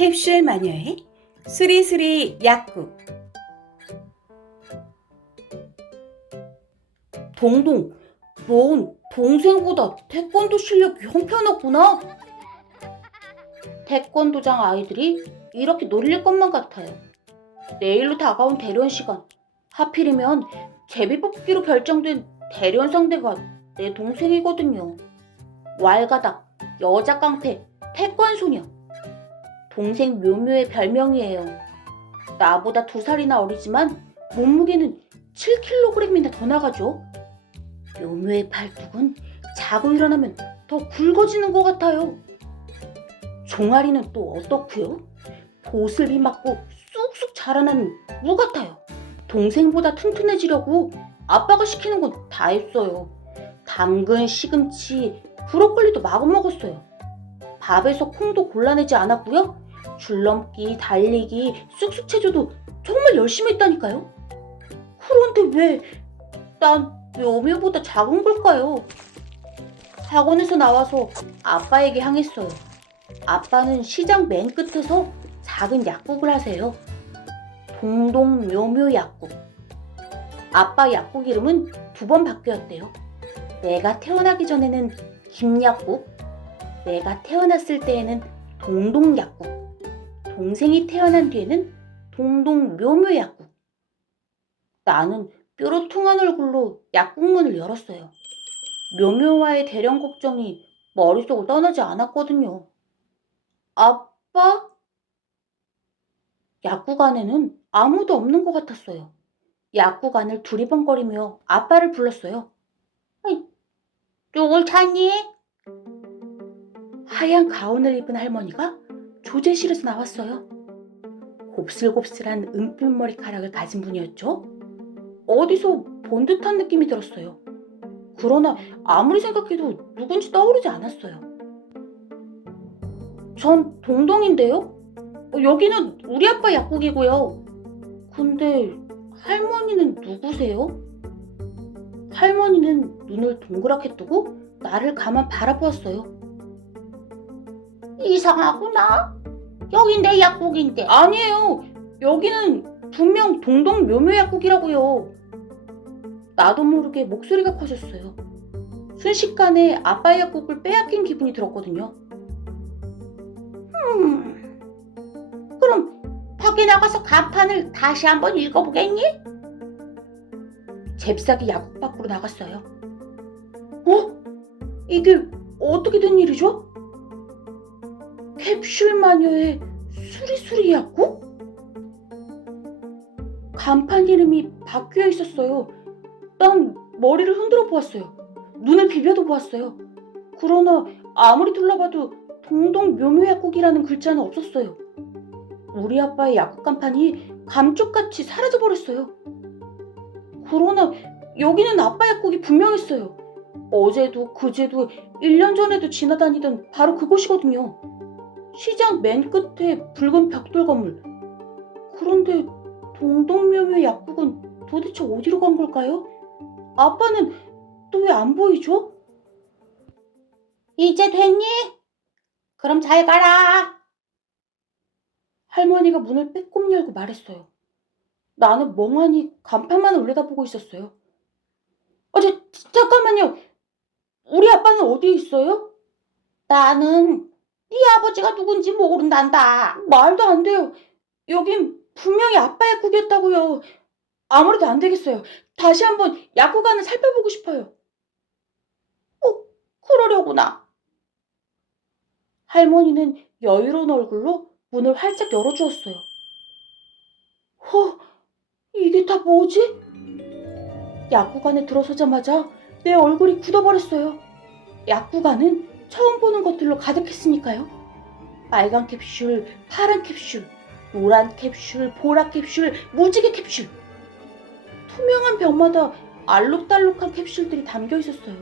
캡슐 마녀의 수리수리 약국. 동동, 넌 동생보다 태권도 실력이 형편없구나. 태권도장 아이들이 이렇게 놀릴 것만 같아요. 내일로 다가온 대련 시간. 하필이면 제비뽑기로 결정된 대련 상대가 내 동생이거든요. 왈가닥, 여자 깡패, 태권소녀. 동생 묘묘의 별명이에요. 나보다 2살이나 어리지만 몸무게는 7kg이나 더 나가죠. 묘묘의 팔뚝은 자고 일어나면 더 굵어지는 것 같아요. 종아리는 또 어떻고요? 보슬비 맞고 쑥쑥 자라나는 무 같아요. 동생보다 튼튼해지려고 아빠가 시키는 건 다 했어요. 당근, 시금치, 브로콜리도 마구 먹었어요. 밥에서 콩도 골라내지 않았고요. 줄넘기, 달리기, 쑥쑥 체조도 정말 열심히 했다니까요. 그런데 왜 난 묘묘보다 작은 걸까요? 학원에서 나와서 아빠에게 향했어요. 아빠는 시장 맨 끝에서 작은 약국을 하세요. 동동 묘묘 약국. 아빠 약국 이름은 2번 바뀌었대요. 내가 태어나기 전에는 김약국, 내가 태어났을 때에는 동동약국, 동생이 태어난 뒤에는 동동묘묘약국. 나는 뾰루퉁한 얼굴로 약국 문을 열었어요. 묘묘와의 대련 걱정이 머릿속을 떠나지 않았거든요. 아빠? 약국 안에는 아무도 없는 것 같았어요. 약국 안을 두리번거리며 아빠를 불렀어요. 누굴 찾니? 하얀 가운을 입은 할머니가 조제실에서 나왔어요. 곱슬곱슬한 은빛 머리카락을 가진 분이었죠. 어디서 본 듯한 느낌이 들었어요. 그러나 아무리 생각해도 누군지 떠오르지 않았어요. 전 동동인데요? 여기는 우리 아빠 약국이고요. 근데 할머니는 누구세요? 할머니는 눈을 동그랗게 뜨고 나를 가만 바라보았어요. 이상하구나. 여긴 내 약국인데. 아니에요. 여기는 분명 동동묘묘약국이라고요. 나도 모르게 목소리가 커졌어요. 순식간에 아빠의 약국을 빼앗긴 기분이 들었거든요. 그럼 밖에 나가서 간판을 다시 한번 읽어보겠니? 잽싸게 약국 밖으로 나갔어요. 이게 어떻게 된 일이죠? 캡슐 마녀의 수리수리 약국? 간판 이름이 바뀌어 있었어요. 난 머리를 흔들어 보았어요. 눈을 비벼도 보았어요. 그러나 아무리 둘러봐도 동동묘묘약국이라는 글자는 없었어요. 우리 아빠의 약국 간판이 감쪽같이 사라져버렸어요. 그러나 여기는 아빠 약국이 분명했어요. 어제도 그제도 1년 전에도 지나다니던 바로 그곳이거든요. 시장 맨 끝에 붉은 벽돌 건물. 그런데 동동묘묘 약국은 도대체 어디로 간 걸까요? 아빠는 또 왜 안 보이죠? 이제 됐니? 그럼 잘 가라. 할머니가 문을 빼꼼 열고 말했어요. 나는 멍하니 간판만 올려다보고 있었어요. 잠깐만요. 우리 아빠는 어디에 있어요? 나는 네 아버지가 누군지 모른단다. 말도 안 돼요. 여긴 분명히 아빠 약국이었다고요. 아무래도 안 되겠어요. 다시 한번 약국 안을 살펴보고 싶어요. 그러려구나. 할머니는 여유로운 얼굴로 문을 활짝 열어주었어요. 이게 다 뭐지? 약국 안에 들어서자마자 내 얼굴이 굳어버렸어요. 약국 안은 처음 보는 것들로 가득했으니까요. 빨간 캡슐, 파란 캡슐, 노란 캡슐, 보라 캡슐, 무지개 캡슐. 투명한 병마다 알록달록한 캡슐들이 담겨 있었어요.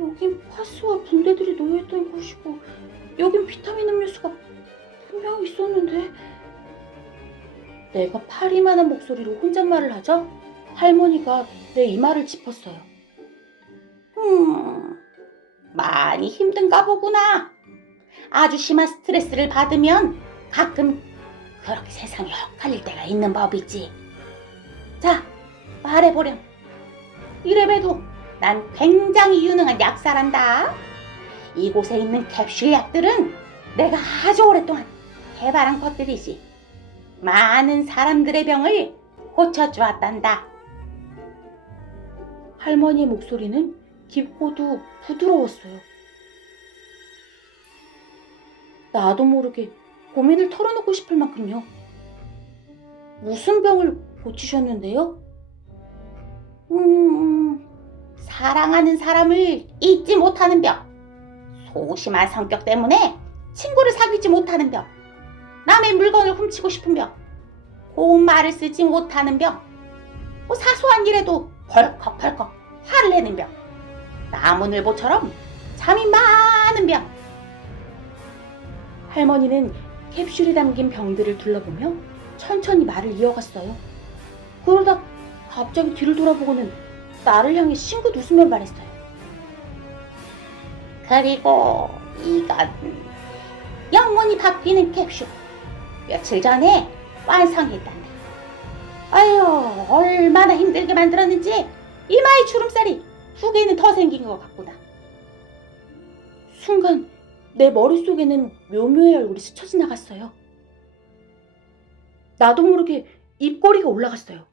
여긴 파스와 붕대들이 놓여있던 곳이고 여긴 비타민 음료수가 분명히 있었는데. 내가 파리만한 목소리로 혼잣말을 하자 할머니가 내 이마를 짚었어요. 많이 힘든가 보구나. 아주 심한 스트레스를 받으면 가끔 그렇게 세상이 헛갈릴 때가 있는 법이지. 자, 말해보렴. 이래봬도 난 굉장히 유능한 약사란다. 이곳에 있는 캡슐 약들은 내가 아주 오랫동안 개발한 것들이지. 많은 사람들의 병을 고쳐주었단다. 할머니의 목소리는 깊고도 부드러웠어요. 나도 모르게 고민을 털어놓고 싶을 만큼요. 무슨 병을 고치셨는데요? 사랑하는 사람을 잊지 못하는 병, 소심한 성격 때문에 친구를 사귀지 못하는 병, 남의 물건을 훔치고 싶은 병, 고운 말을 쓰지 못하는 병, 사소한 일에도 벌컥벌컥 화를 내는 병, 나무늘보처럼 잠이 많은 병. 할머니는 캡슐이 담긴 병들을 둘러보며 천천히 말을 이어갔어요. 그러다 갑자기 뒤를 돌아보고는 나를 향해 싱긋 웃으며 말했어요. 그리고 이건 영혼이 바뀌는 캡슐. 며칠 전에 완성했단다. 아유, 얼마나 힘들게 만들었는지 이마에 주름살이 2개는 더 생긴 것 같구나. 순간 내 머릿속에는 묘묘의 얼굴이 스쳐 지나갔어요. 나도 모르게 입꼬리가 올라갔어요.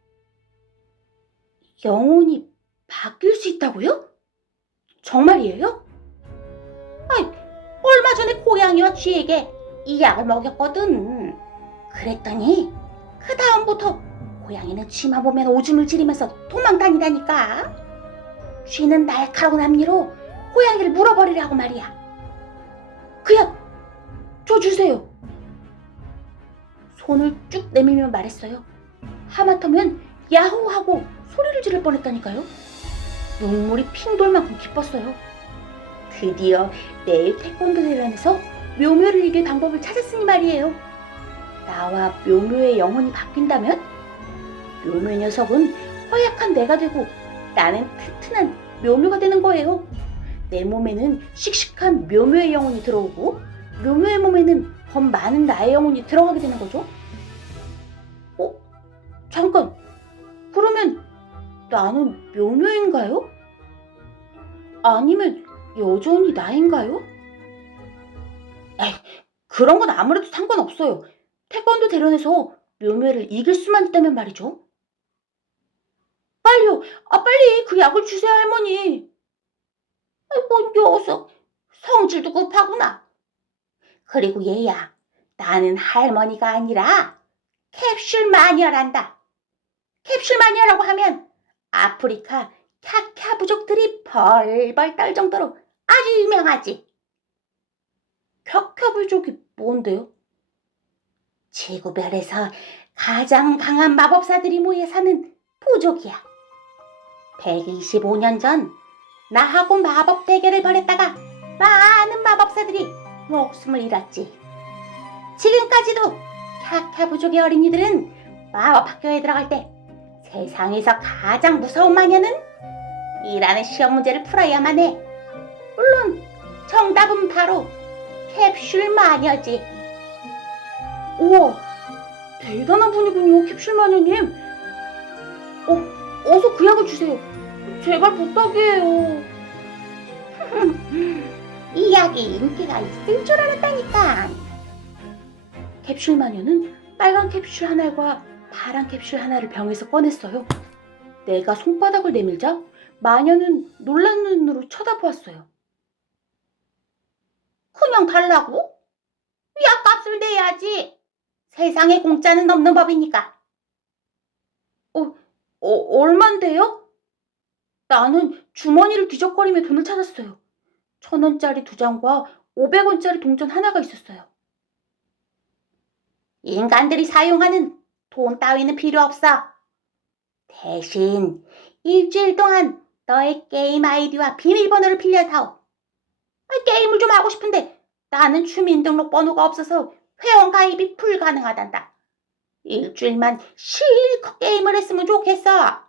영혼이 바뀔 수 있다고요? 정말이에요? 아이, 얼마 전에 고양이와 쥐에게 이 약을 먹였거든. 그랬더니 그 다음부터 고양이는 쥐만 보면 오줌을 지르면서 도망다니다니까. 쥐는 날카로운 앞니로 고양이를 물어버리라고 말이야. 그 약 줘 주세요. 손을 쭉 내밀며 말했어요. 하마터면 야호하고 소리를 지를 뻔했다니까요. 눈물이 핑 돌 만큼 기뻤어요. 드디어 내일 태권도 대회에서 묘묘를 이길 방법을 찾았으니 말이에요. 나와 묘묘의 영혼이 바뀐다면 묘묘 녀석은 허약한 내가 되고 나는 튼튼한 묘묘가 되는 거예요. 내 몸에는 씩씩한 묘묘의 영혼이 들어오고 묘묘의 몸에는 더 많은 나의 영혼이 들어가게 되는 거죠. 잠깐, 그러면 나는 묘묘인가요? 아니면 여전히 나인가요? 에이, 그런 건 아무래도 상관없어요. 태권도 대련에서 묘묘를 이길 수만 있다면 말이죠. 빨리요, 빨리 그 약을 주세요, 할머니. 아이고, 녀석, 성질도 급하구나. 그리고 얘야, 나는 할머니가 아니라 캡슐 마니아란다. 캡슐 마니아라고 하면 아프리카 캬캬 부족들이 벌벌 떨 정도로 아주 유명하지. 캬캬 부족이 뭔데요? 지구별에서 가장 강한 마법사들이 모여 사는 부족이야. 125년 전 나하고 마법 대결을 벌였다가 많은 마법사들이 목숨을 잃었지. 지금까지도 캬캬 부족의 어린이들은 마법 학교에 들어갈 때 세상에서 가장 무서운 마녀는 이라는 시험 문제를 풀어야만 해. 물론 정답은 바로 캡슐 마녀지. 우와, 대단한 분이군요, 캡슐 마녀님. 어서 그 약을 주세요. 제발 부탁이에요. 이 약이 인기가 있을 줄 알았다니까. 캡슐 마녀는 빨간 캡슐 하나과 파란 캡슐 하나를 병에서 꺼냈어요. 내가 손바닥을 내밀자 마녀는 놀란 눈으로 쳐다보았어요. 그냥 달라고? 약값을 내야지. 세상에 공짜는 없는 법이니까. 얼만데요? 나는 주머니를 뒤적거리며 돈을 찾았어요. 1,000원짜리 2장과 500원짜리 동전 하나가 있었어요. 인간들이 사용하는 돈 따위는 필요 없어. 대신 일주일 동안 너의 게임 아이디와 비밀번호를 빌려다오. 게임을 좀 하고 싶은데 나는 주민등록번호가 없어서 회원 가입이 불가능하단다. 일주일만 실컷 게임을 했으면 좋겠어.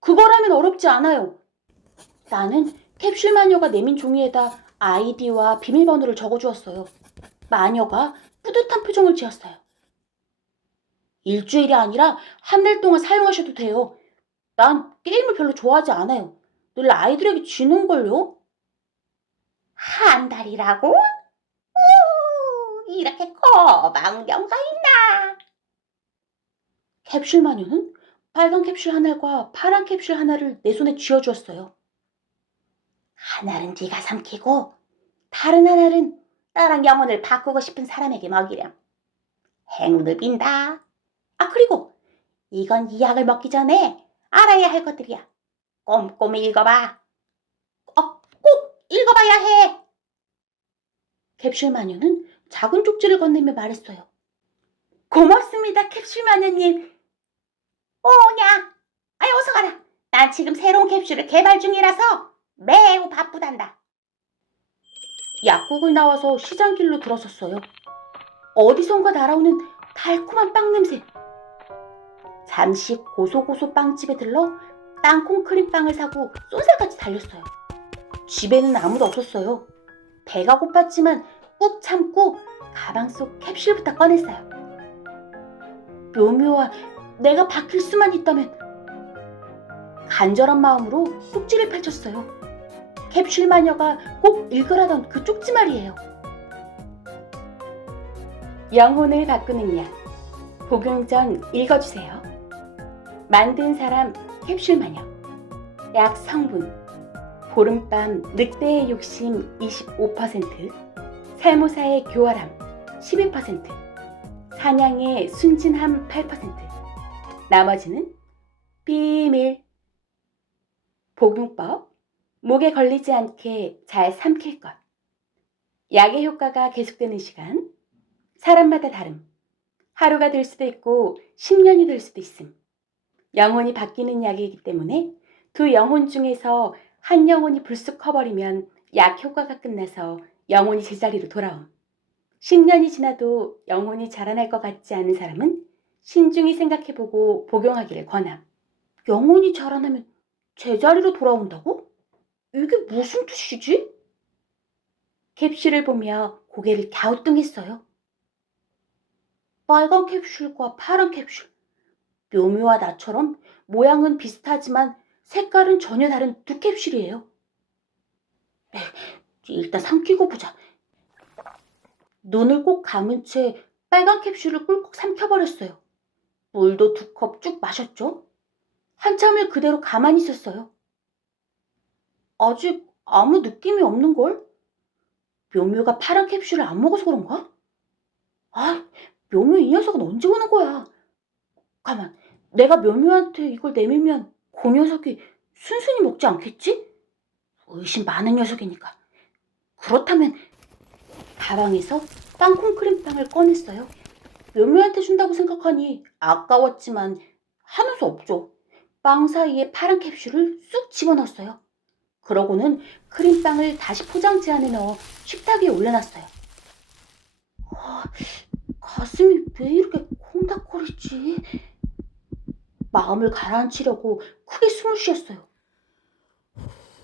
그거라면 어렵지 않아요. 나는 캡슐 마녀가 내민 종이에다 아이디와 비밀번호를 적어주었어요. 마녀가 뿌듯한 표정을 지었어요. 일주일이 아니라 한 달 동안 사용하셔도 돼요. 난 게임을 별로 좋아하지 않아요. 늘 아이들에게 지는걸요? 한 달이라고? 이렇게 거방경가 있나? 캡슐 마녀는 빨간 캡슐 하나과 파란 캡슐 하나를 내 손에 쥐어주었어요. 하나는 네가 삼키고 다른 하나는 나랑 영혼을 바꾸고 싶은 사람에게 먹이렴. 행운을 빈다. 아, 그리고 이건 이 약을 먹기 전에 알아야 할 것들이야. 꼼꼼히 읽어봐. 꼭 읽어봐야 해. 캡슐 마녀는 작은 쪽지를 건네며 말했어요. 고맙습니다, 캡슐 마녀님. 오냐? 아이, 어서 가라. 난 지금 새로운 캡슐을 개발 중이라서 매우 바쁘단다. 약국을 나와서 시장길로 들어섰어요. 어디선가 날아오는 달콤한 빵 냄새. 잠시 고소고소 빵집에 들러 땅콩 크림빵을 사고 쏜살같이 달렸어요. 집에는 아무도 없었어요. 배가 고팠지만 꾹 참고 가방 속 캡슐부터 꺼냈어요. 묘묘와 내가 바뀔 수만 있다면. 간절한 마음으로 쪽지를 펼쳤어요. 캡슐 마녀가 꼭 읽으라던 그 쪽지 말이에요. 영혼을 바꾸는 약. 복용 전 읽어주세요. 만든 사람 캡슐 마녀. 약 성분. 보름밤 늑대의 욕심 25%, 살모사의 교활함 12%, 사냥의 순진함 8%, 나머지는 비밀. 복용법. 목에 걸리지 않게 잘 삼킬 것. 약의 효과가 계속되는 시간. 사람마다 다름. 하루가 될 수도 있고 10년이 될 수도 있음. 영혼이 바뀌는 약이기 때문에 두 영혼 중에서 한 영혼이 불쑥 커버리면 약 효과가 끝나서 영혼이 제자리로 돌아옴. 10년이 지나도 영혼이 자라날 것 같지 않은 사람은 신중히 생각해보고 복용하기를 권함. 영혼이 자라나면 제자리로 돌아온다고? 이게 무슨 뜻이지? 캡슐을 보며 고개를 갸우뚱했어요. 빨간 캡슐과 파란 캡슐. 묘묘와 나처럼 모양은 비슷하지만 색깔은 전혀 다른 두 캡슐이에요. 일단 삼키고 보자. 눈을 꼭 감은 채 빨간 캡슐을 꿀꺽 삼켜버렸어요. 물도 2컵 쭉 마셨죠. 한참을 그대로 가만히 있었어요. 아직 아무 느낌이 없는걸? 묘묘가 파란 캡슐을 안 먹어서 그런가? 아, 묘묘 이 녀석은 언제 오는 거야? 가만, 내가 묘묘한테 이걸 내밀면 그 녀석이 순순히 먹지 않겠지? 의심 많은 녀석이니까. 그렇다면 가방에서 땅콩 크림빵을 꺼냈어요. 묘묘한테 준다고 생각하니 아까웠지만 한우 수 없죠. 빵 사이에 파란 캡슐을 쑥 집어넣었어요. 그러고는 크림빵을 다시 포장지 안에 넣어 식탁 위에 올려놨어요. 가슴이 왜 이렇게 콩닥거리지? 마음을 가라앉히려고 크게 숨을 쉬었어요.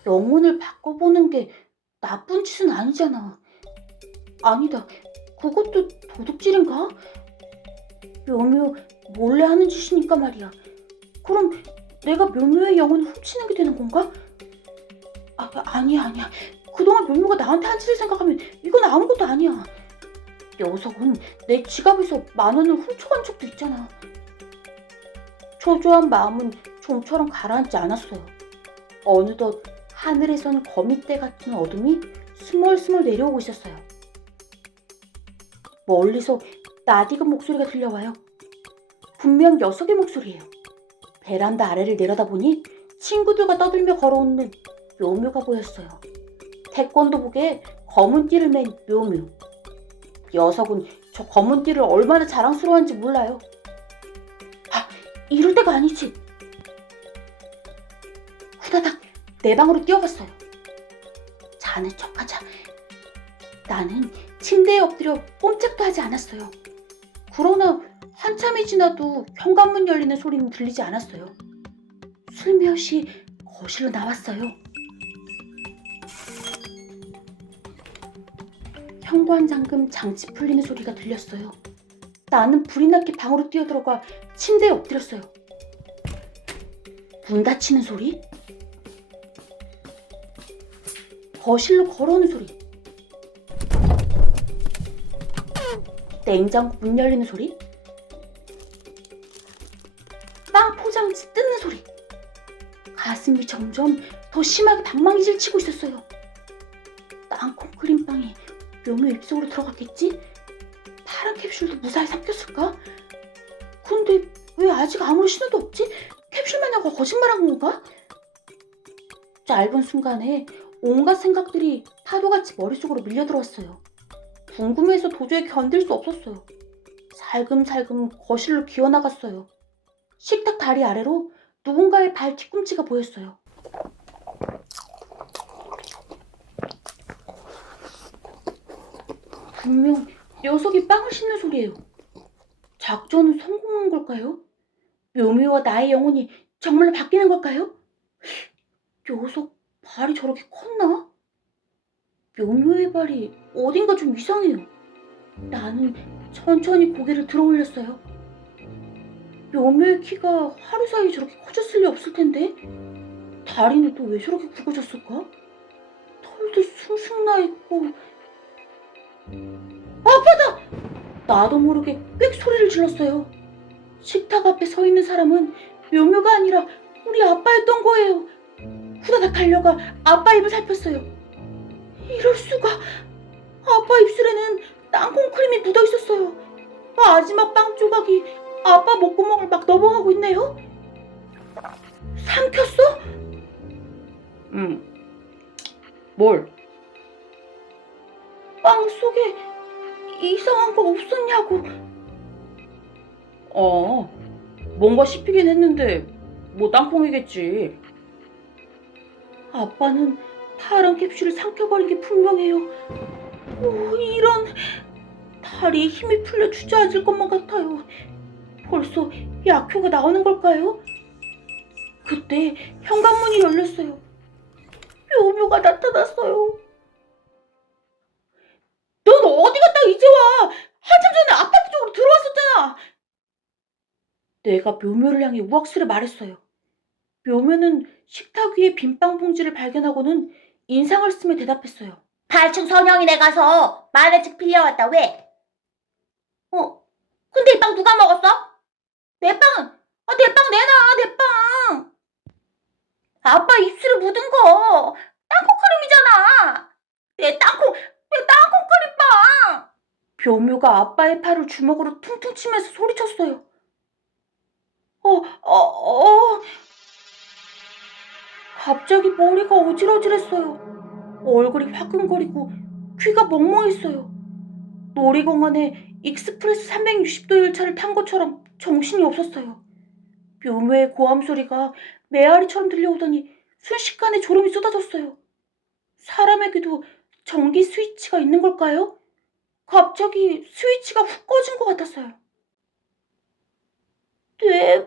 영혼을 바꿔보는 게 나쁜 짓은 아니잖아. 아니다, 그것도 도둑질인가? 묘묘 몰래 하는 짓이니까 말이야. 그럼 내가 묘묘의 영혼을 훔치는 게 되는 건가? 아니야. 그동안 묘묘가 나한테 한 짓을 생각하면 이건 아무것도 아니야. 녀석은 내 지갑에서 10,000원을 훔쳐간 적도 있잖아. 초조한 마음은 좀처럼 가라앉지 않았어요. 어느덧 하늘에선 거미떼 같은 어둠이 스멀스멀 내려오고 있었어요. 멀리서 낯익은 목소리가 들려와요. 분명 녀석의 목소리예요. 베란다 아래를 내려다보니 친구들과 떠들며 걸어오는 묘묘가 보였어요. 태권도복에 검은 띠를 맨 묘묘. 녀석은 저 검은 띠를 얼마나 자랑스러워한지 몰라요. 이럴 때가 아니지. 후다닥 내 방으로 뛰어갔어요. 자는 척하자. 나는 침대에 엎드려 꼼짝도 하지 않았어요. 그러나 한참이 지나도 현관문 열리는 소리는 들리지 않았어요. 슬며시 거실로 나왔어요. 현관 잠금 장치 풀리는 소리가 들렸어요. 나는 불이 났게 방으로 뛰어들어가 침대에 엎드렸어요. 문 닫히는 소리? 거실로 걸어오는 소리. 냉장고 문 열리는 소리. 빵 포장지 뜯는 소리. 가슴이 점점 더 심하게 방망이질 치고 있었어요. 땅콩 크림빵이 묘묘 입속으로 들어갔겠지? 파란 캡슐도 무사히 삼켰을까? 근데 왜 아직 아무런 신호도 없지? 캡슐 마녀가 거짓말한 건가? 짧은 순간에 온갖 생각들이 파도같이 머릿속으로 밀려들어왔어요. 궁금해서 도저히 견딜 수 없었어요. 살금살금 거실로 기어나갔어요. 식탁 다리 아래로 누군가의 발 뒤꿈치가 보였어요. 분명 녀석이 빵을 씹는 소리예요. 작전은 성공한 걸까요? 묘묘와 나의 영혼이 정말로 바뀌는 걸까요? 녀석 발이 저렇게 컸나? 묘묘의 발이 어딘가 좀 이상해요. 나는 천천히 고개를 들어 올렸어요. 묘묘의 키가 하루 사이 저렇게 커졌을 리 없을 텐데 다리는 또 왜 저렇게 굵어졌을까? 털도 숭숭 나 있고. 아빠다! 나도 모르게 꽥 소리를 질렀어요. 식탁 앞에 서 있는 사람은 묘묘가 아니라 우리 아빠였던 거예요. 후다닥 달려가 아빠 입을 살폈어요. 이럴 수가. 아빠 입술에는 땅콩 크림이 묻어 있었어요. 마지막 빵 조각이 아빠 목구멍을 막 넘어가고 있네요. 삼켰어? 뭘? 빵 속에 이상한 거 없었냐고. 뭔가 씹히긴 했는데 뭐 땅콩이겠지. 아빠는 파란 캡슐을 삼켜버린 게 분명해요. 이런. 다리에 힘이 풀려 주저앉을 것만 같아요. 벌써 약효가 나오는 걸까요? 그때 현관문이 열렸어요. 묘묘가 나타났어요. 넌 어디 갔다 이제 와? 한참 전에 아파트 쪽으로 들어왔었잖아. 내가 묘묘를 향해 우악스레 말했어요. 묘묘는 식탁 위에 빈빵 봉지를 발견하고는 인상을 쓰며 대답했어요. 8층 선영이네 가서 마네책 빌려왔다. 왜? 근데 이 빵 누가 먹었어? 내 빵은? 내 빵 내놔. 내 빵. 아빠 입술에 묻은 거 땅콩 크림이잖아. 내 땅콩 크림빵. 묘묘가 아빠의 팔을 주먹으로 퉁퉁 치면서 소리쳤어요. 갑자기 머리가 어질어질했어요. 얼굴이 화끈거리고 귀가 멍멍했어요. 놀이공원에 익스프레스 360도 열차를 탄 것처럼 정신이 없었어요. 묘묘의 고함 소리가 메아리처럼 들려오더니 순식간에 졸음이 쏟아졌어요. 사람에게도 전기 스위치가 있는 걸까요? 갑자기 스위치가 훅 꺼진 것 같았어요. 내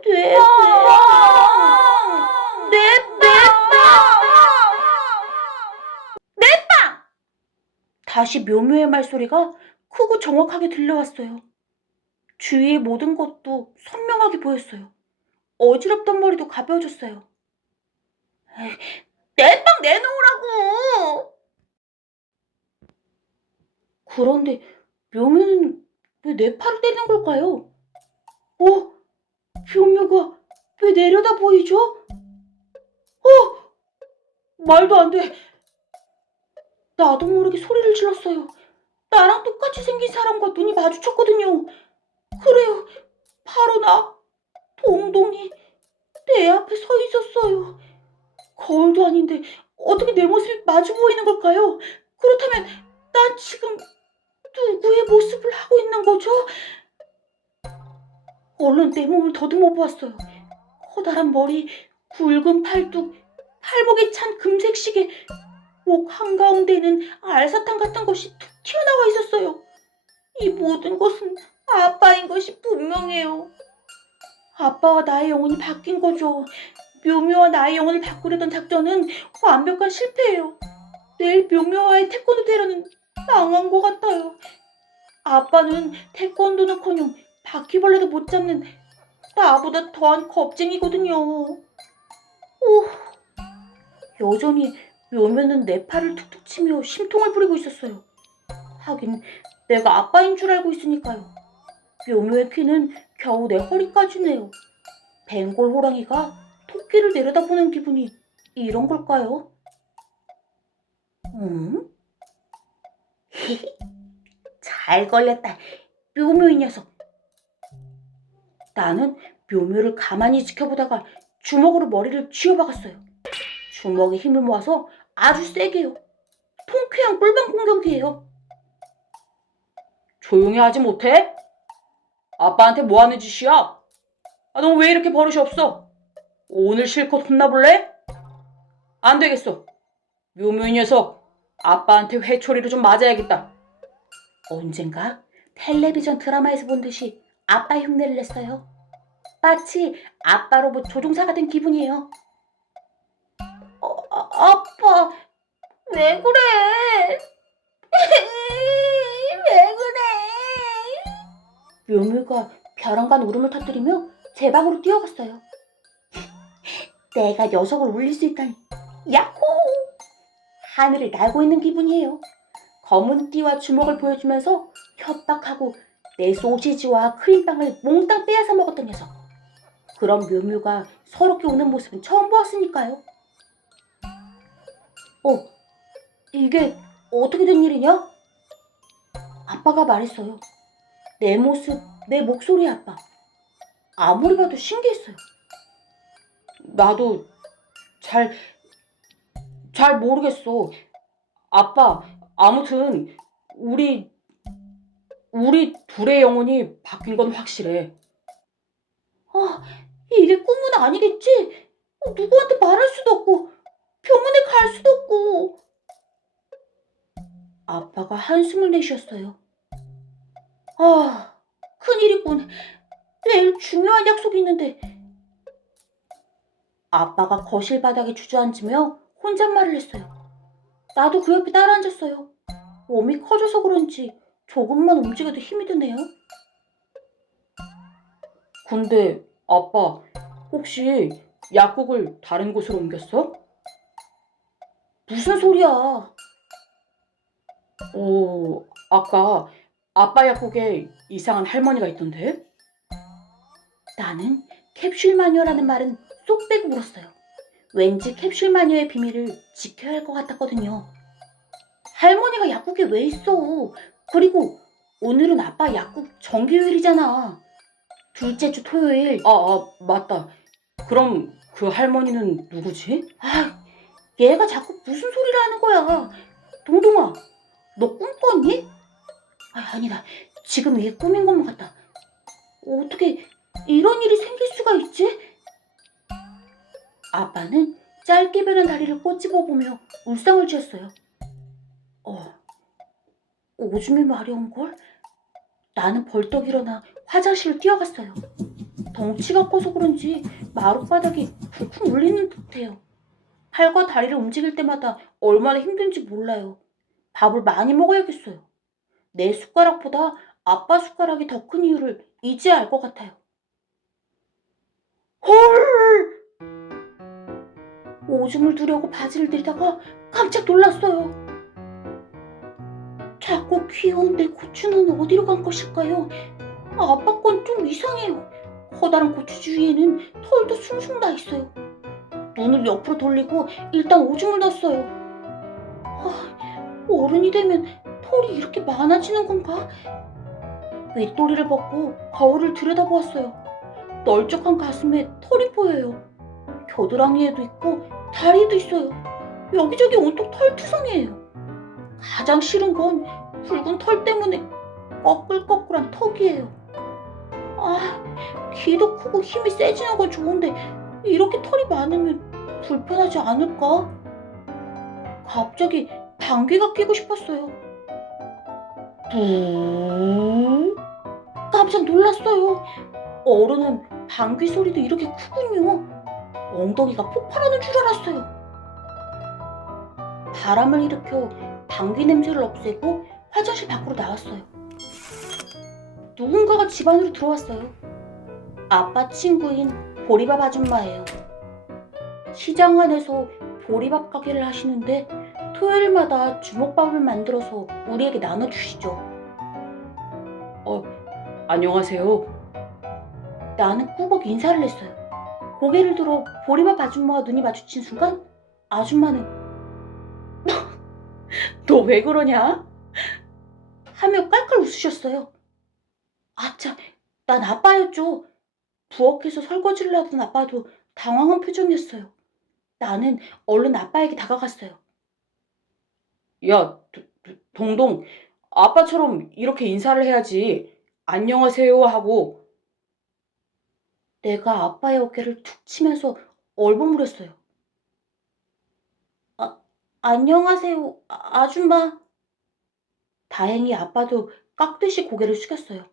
빵! 다시 묘묘의 말소리가 크고 정확하게 들려왔어요. 주위의 모든 것도 선명하게 보였어요. 어지럽던 머리도 가벼워졌어요. 내 빵 내놓으라고! 그런데 묘묘는 왜 내 팔을 때리는 걸까요? 묘묘가 왜 내려다 보이죠? 말도 안 돼. 나도 모르게 소리를 질렀어요. 나랑 똑같이 생긴 사람과 눈이 마주쳤거든요. 그래요. 바로 나. 동동이 내 앞에 서 있었어요. 거울도 아닌데 어떻게 내 모습이 마주 보이는 걸까요? 그렇다면 난 지금 누구의 모습을 하고 있는 거죠? 얼른 내 몸을 더듬어 보았어요. 커다란 머리, 굵은 팔뚝, 팔복에 찬 금색 시계, 목 한가운데에는 알사탕 같은 것이 툭 튀어나와 있었어요. 이 모든 것은 아빠인 것이 분명해요. 아빠와 나의 영혼이 바뀐 거죠. 묘묘와 나의 영혼을 바꾸려던 작전은 완벽한 실패예요. 내일 묘묘와의 태권도 대회는 당한 것 같아요. 아빠는 태권도는커녕 바퀴벌레도 못 잡는 나보다 더한 겁쟁이거든요. 오, 여전히 묘묘는 내 팔을 툭툭 치며 심통을 부리고 있었어요. 하긴 내가 아빠인 줄 알고 있으니까요. 묘묘의 귀는 겨우 내 허리까지네요. 벵골 호랑이가 토끼를 내려다보는 기분이 이런 걸까요? 잘 걸렸다. 묘묘 이 녀석. 나는 묘묘를 가만히 지켜보다가 주먹으로 머리를 쥐어박았어요. 주먹에 힘을 모아서 아주 세게요. 통쾌한 꿀밤 공격이에요. 조용히 하지 못해? 아빠한테 뭐 하는 짓이야? 너 왜 이렇게 버릇이 없어? 오늘 실컷 혼나볼래? 안 되겠어. 묘묘 이 녀석, 아빠한테 회초리를 좀 맞아야겠다. 언젠가 텔레비전 드라마에서 본 듯이 아빠 흉내를 냈어요. 마치 아빠 로봇 조종사가 된 기분이에요. 아빠, 왜 그래? 왜 그래? 묘묘가 벼랑간 울음을 터뜨리며 제 방으로 뛰어갔어요. 내가 녀석을 울릴 수 있다니, 야호! 하늘을 날고 있는 기분이에요. 검은 띠와 주먹을 보여주면서 협박하고 내 소시지와 크림빵을 몽땅 빼앗아 먹었던 녀석. 그런 묘묘가 서럽게 우는 모습은 처음 보았으니까요. 이게 어떻게 된 일이냐? 아빠가 말했어요. 내 모습, 내 목소리 아빠. 아무리 봐도 신기했어요. 나도 잘 모르겠어. 아빠, 아무튼 우리 둘의 영혼이 바뀐 건 확실해. 이게 꿈은 아니겠지? 누구한테 말할 수도 없고 병원에 갈 수도 없고. 아빠가 한숨을 내쉬었어요. 큰일이군. 내일 중요한 약속이 있는데. 아빠가 거실 바닥에 주저앉으며 혼잣말을 했어요. 나도 그 옆에 따라 앉았어요. 몸이 커져서 그런지 조금만 움직여도 힘이 드네요. 근데 아빠, 혹시 약국을 다른 곳으로 옮겼어? 무슨 소리야? 아까 아빠 약국에 이상한 할머니가 있던데? 나는 캡슐 마녀라는 말은 쏙 빼고 물었어요. 왠지 캡슐 마녀의 비밀을 지켜야 할 것 같았거든요. 할머니가 약국에 왜 있어? 그리고 오늘은 아빠 약국 정기요일이잖아. 둘째 주 토요일. 맞다. 그럼 그 할머니는 누구지? 얘가 자꾸 무슨 소리를 하는 거야. 동동아, 너 꿈 꿨니? 아니다. 지금 이게 꿈인 것만 같다. 어떻게 이런 일이 생길 수가 있지? 아빠는 짧게 변한 다리를 꼬집어 보며 울상을 쥐었어요. 오줌이 마려운걸? 나는 벌떡 일어나 화장실로 뛰어갔어요. 덩치가 커서 그런지 마룻바닥이 쿵쿵 울리는 듯해요. 팔과 다리를 움직일 때마다 얼마나 힘든지 몰라요. 밥을 많이 먹어야겠어요. 내 숟가락보다 아빠 숟가락이 더 큰 이유를 이제 알 것 같아요. 헐! 오줌을 두려고 바지를 들이다가 깜짝 놀랐어요. 자꾸 귀여운 내 고추는 어디로 간 것일까요? 아빠 건 좀 이상해요. 커다란 고추 주위에는 털도 숭숭 나 있어요. 눈을 옆으로 돌리고 일단 오줌을 넣었어요. 어른이 되면 털이 이렇게 많아지는 건가? 윗도리를 벗고 거울을 들여다보았어요. 널쩍한 가슴에 털이 보여요. 겨드랑이에도 있고 다리에도 있어요. 여기저기 온통 털투성이에요. 가장 싫은 건 붉은 털 때문에 꺼끌꺼끌한 턱이에요. 키도 크고 힘이 세지는 건 좋은데 이렇게 털이 많으면 불편하지 않을까? 갑자기 방귀가 뀌고 싶었어요. 깜짝 놀랐어요. 어른은 방귀 소리도 이렇게 크군요. 엉덩이가 폭발하는 줄 알았어요. 바람을 일으켜 방귀 냄새를 없애고 화장실 밖으로 나왔어요. 누군가가 집 안으로 들어왔어요. 아빠 친구인 보리밥 아줌마예요. 시장 안에서 보리밥 가게를 하시는데 토요일마다 주먹밥을 만들어서 우리에게 나눠주시죠. 안녕하세요. 나는 꾸벅 인사를 했어요. 고개를 들어 보리밥 아줌마와 눈이 마주친 순간 아줌마는 너 왜 그러냐? 하며 깔깔 웃으셨어요. 아차, 난 아빠였죠. 부엌에서 설거지를 하던 아빠도 당황한 표정이었어요. 나는 얼른 아빠에게 다가갔어요. 야, 동동, 아빠처럼 이렇게 인사를 해야지. 안녕하세요 하고. 내가 아빠의 어깨를 툭 치면서 얼버무렸어요. 안녕하세요, 아줌마. 다행히 아빠도 깍듯이 고개를 숙였어요.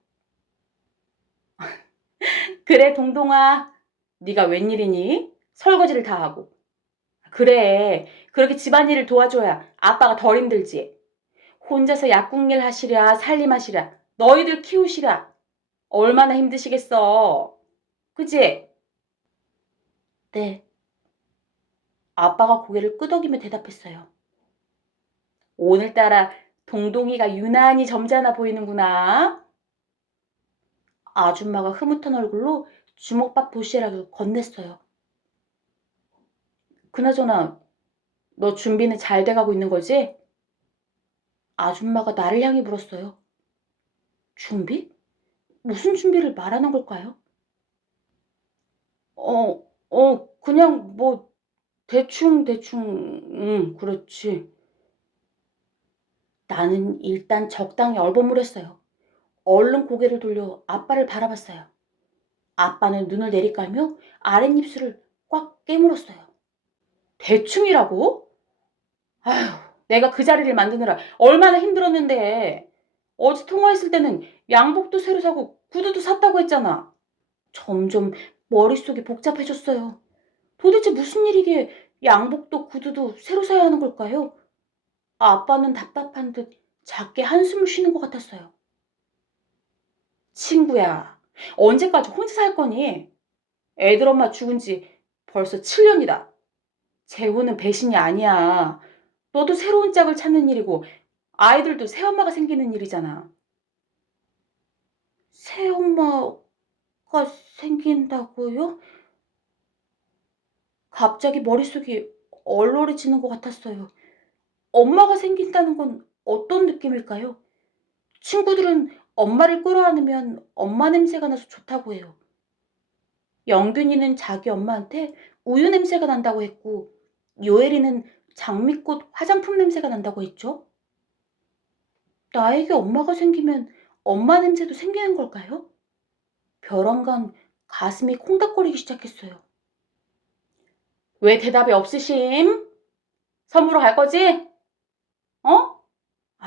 그래, 동동아. 네가 웬일이니? 설거지를 다 하고. 그래, 그렇게 집안일을 도와줘야 아빠가 덜 힘들지. 혼자서 약국일 하시랴, 살림하시랴, 너희들 키우시랴. 얼마나 힘드시겠어. 그치? 네. 아빠가 고개를 끄덕이며 대답했어요. 오늘따라 동동이가 유난히 점잖아 보이는구나. 아줌마가 흐뭇한 얼굴로 주먹밥 도시락을 건넸어요. 그나저나 너 준비는 잘 돼가고 있는 거지? 아줌마가 나를 향해 물었어요. 준비? 무슨 준비를 말하는 걸까요? 그냥 뭐 대충, 그렇지. 나는 일단 적당히 얼버무렸어요. 얼른 고개를 돌려 아빠를 바라봤어요. 아빠는 눈을 내리깔며 아랫입술을 꽉 깨물었어요. 대충이라고? 아휴, 내가 그 자리를 만드느라 얼마나 힘들었는데. 어제 통화했을 때는 양복도 새로 사고 구두도 샀다고 했잖아. 점점 머릿속이 복잡해졌어요. 도대체 무슨 일이기에 양복도 구두도 새로 사야 하는 걸까요? 아빠는 답답한 듯 작게 한숨을 쉬는 것 같았어요. 친구야, 언제까지 혼자 살 거니? 애들 엄마 죽은 지 벌써 7년이다. 재혼은 배신이 아니야. 너도 새로운 짝을 찾는 일이고 아이들도 새엄마가 생기는 일이잖아. 새엄마가 생긴다고요? 갑자기 머릿속이 얼얼해지는 것 같았어요. 엄마가 생긴다는 건 어떤 느낌일까요? 친구들은 엄마를 끌어안으면 엄마 냄새가 나서 좋다고 해요. 영균이는 자기 엄마한테 우유 냄새가 난다고 했고, 요엘이는 장미꽃 화장품 냄새가 난다고 했죠? 나에게 엄마가 생기면 엄마 냄새도 생기는 걸까요? 벼랑간 가슴이 콩닥거리기 시작했어요. 왜 대답이 없으심? 선물로 갈 거지?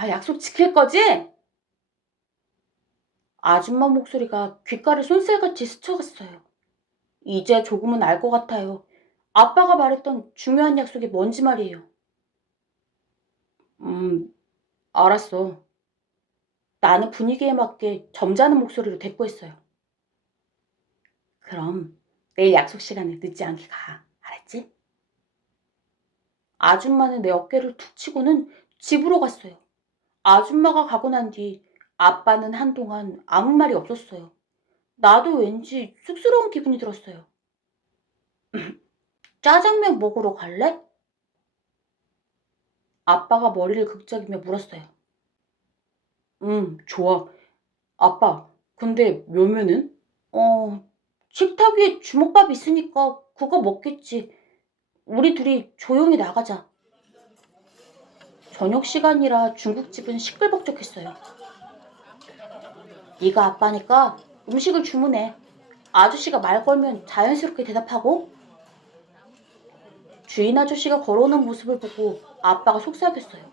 약속 지킬 거지? 아줌마 목소리가 귓가를 쏜살같이 스쳐갔어요. 이제 조금은 알 것 같아요. 아빠가 말했던 중요한 약속이 뭔지 말이에요. 알았어. 나는 분위기에 맞게 점잖은 목소리로 대꾸했어요. 그럼 내일 약속 시간에 늦지 않게 가. 알았지? 아줌마는 내 어깨를 툭 치고는 집으로 갔어요. 아줌마가 가고 난 뒤 아빠는 한동안 아무 말이 없었어요. 나도 왠지 쑥스러운 기분이 들었어요. 짜장면 먹으러 갈래? 아빠가 머리를 극적이며 물었어요. 좋아. 아빠, 근데 묘면은? 식탁 위에 주먹밥 있으니까 그거 먹겠지. 우리 둘이 조용히 나가자. 저녁 시간이라 중국집은 시끌벅적했어요. 네가 아빠니까 음식을 주문해. 아저씨가 말 걸면 자연스럽게 대답하고. 주인 아저씨가 걸어오는 모습을 보고 아빠가 속삭였어요.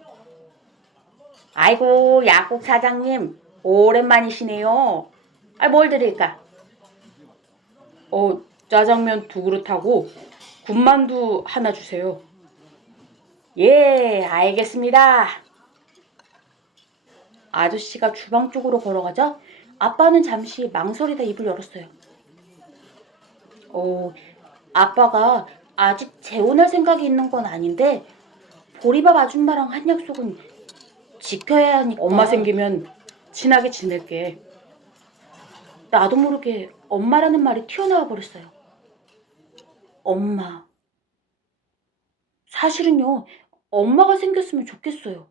아이고, 약국 사장님, 오랜만이시네요. 뭘 드릴까? 짜장면 2그릇하고 군만두 하나 주세요. 예, 알겠습니다. 아저씨가 주방 쪽으로 걸어가자 아빠는 잠시 망설이다 입을 열었어요. 아빠가 아직 재혼할 생각이 있는 건 아닌데 보리밥 아줌마랑 한 약속은 지켜야 하니까. 엄마 생기면 친하게 지낼게. 나도 모르게 엄마라는 말이 튀어나와 버렸어요. 엄마. 사실은요, 엄마가 생겼으면 좋겠어요.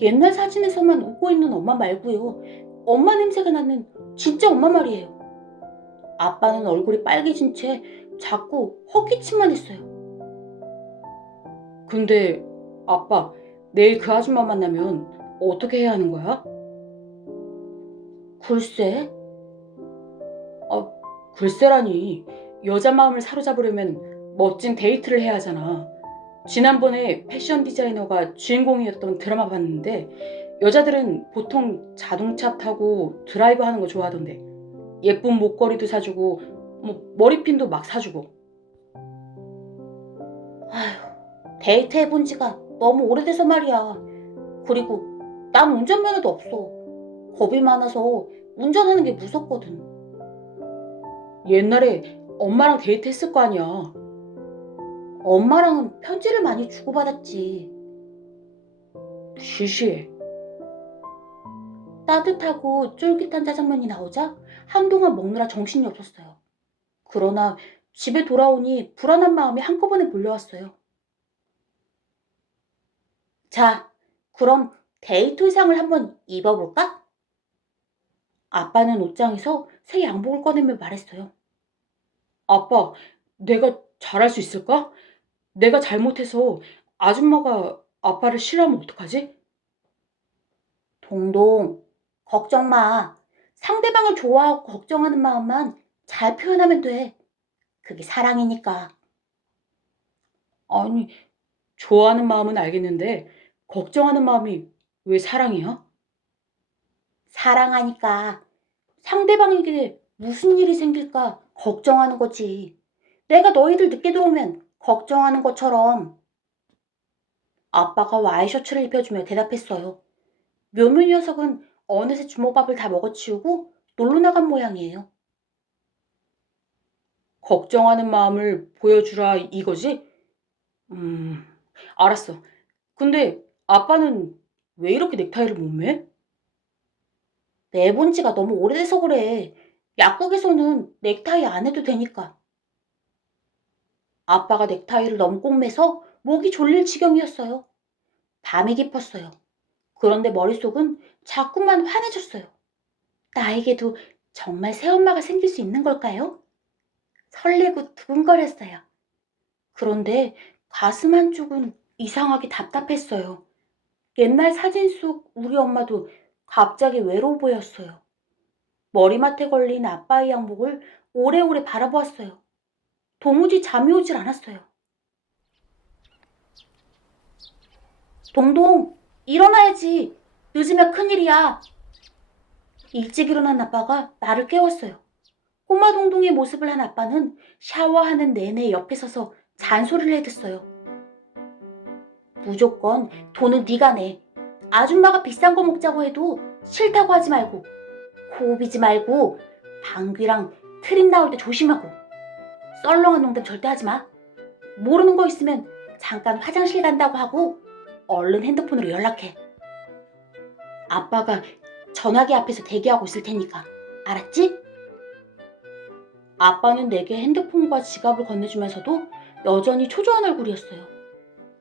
옛날 사진에서만 웃고 있는 엄마 말고요. 엄마 냄새가 나는 진짜 엄마 말이에요. 아빠는 얼굴이 빨개진 채 자꾸 헛기침만 했어요. 근데 아빠, 내일 그 아줌마 만나면 어떻게 해야 하는 거야? 글쎄? 글쎄라니. 여자 마음을 사로잡으려면 멋진 데이트를 해야 하잖아. 지난번에 패션 디자이너가 주인공이었던 드라마 봤는데 여자들은 보통 자동차 타고 드라이브 하는 거 좋아하던데 예쁜 목걸이도 사주고 머리핀도 막 사주고. 아휴, 데이트 해본 지가 너무 오래돼서 말이야. 그리고 난 운전면허도 없어. 겁이 많아서 운전하는 게 무섭거든. 옛날에 엄마랑 데이트 했을 거 아니야. 엄마랑은 편지를 많이 주고받았지. 시시해. 따뜻하고 쫄깃한 짜장면이 나오자 한동안 먹느라 정신이 없었어요. 그러나 집에 돌아오니 불안한 마음이 한꺼번에 몰려왔어요. 자, 그럼 데이트 의상을 한번 입어볼까? 아빠는 옷장에서 새 양복을 꺼내며 말했어요. 아빠, 내가 잘할 수 있을까? 내가 잘못해서 아줌마가 아빠를 싫어하면 어떡하지? 동동, 걱정 마. 상대방을 좋아하고 걱정하는 마음만 잘 표현하면 돼. 그게 사랑이니까. 아니, 좋아하는 마음은 알겠는데 걱정하는 마음이 왜 사랑이야? 사랑하니까 상대방에게 무슨 일이 생길까 걱정하는 거지. 내가 너희들 늦게 들어오면 걱정하는 것처럼. 아빠가 와이셔츠를 입혀주며 대답했어요. 묘묘 녀석은 어느새 주먹밥을 다 먹어치우고 놀러 나간 모양이에요. 걱정하는 마음을 보여주라 이거지? 알았어. 근데 아빠는 왜 이렇게 넥타이를 못 매? 매본 지가 너무 오래돼서 그래. 약국에서는 넥타이 안 해도 되니까. 아빠가 넥타이를 너무 꼭 매서 목이 졸릴 지경이었어요. 밤이 깊었어요. 그런데 머릿속은 자꾸만 환해졌어요. 나에게도 정말 새엄마가 생길 수 있는 걸까요? 설레고 두근거렸어요. 그런데 가슴 한쪽은 이상하게 답답했어요. 옛날 사진 속 우리 엄마도 갑자기 외로워 보였어요. 머리맡에 걸린 아빠의 양복을 오래오래 바라보았어요. 도무지 잠이 오질 않았어요. 동동, 일어나야지. 늦으면 큰일이야. 일찍 일어난 아빠가 나를 깨웠어요. 꼬마 동동의 모습을 한 아빠는 샤워하는 내내 옆에 서서 잔소리를 해댔어요. 무조건 돈은 네가 내. 아줌마가 비싼 거 먹자고 해도 싫다고 하지 말고, 호흡이지 말고, 방귀랑 트림 나올 때 조심하고, 썰렁한 농담 절대 하지 마. 모르는 거 있으면 잠깐 화장실 간다고 하고 얼른 핸드폰으로 연락해. 아빠가 전화기 앞에서 대기하고 있을 테니까. 알았지? 아빠는 내게 핸드폰과 지갑을 건네주면서도 여전히 초조한 얼굴이었어요.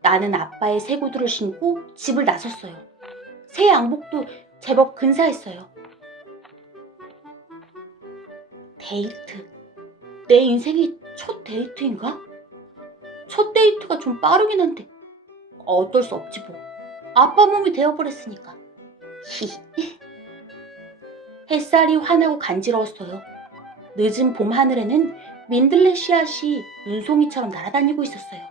나는 아빠의 새 구두를 신고 집을 나섰어요. 새 양복도 제법 근사했어요. 데이트. 내 인생의 첫 데이트인가? 첫 데이트가 좀 빠르긴 한데 어쩔 수 없지 뭐. 아빠 몸이 되어버렸으니까. 히히. 햇살이 환하고 간지러웠어요. 늦은 봄 하늘에는 민들레 씨앗이 눈송이처럼 날아다니고 있었어요.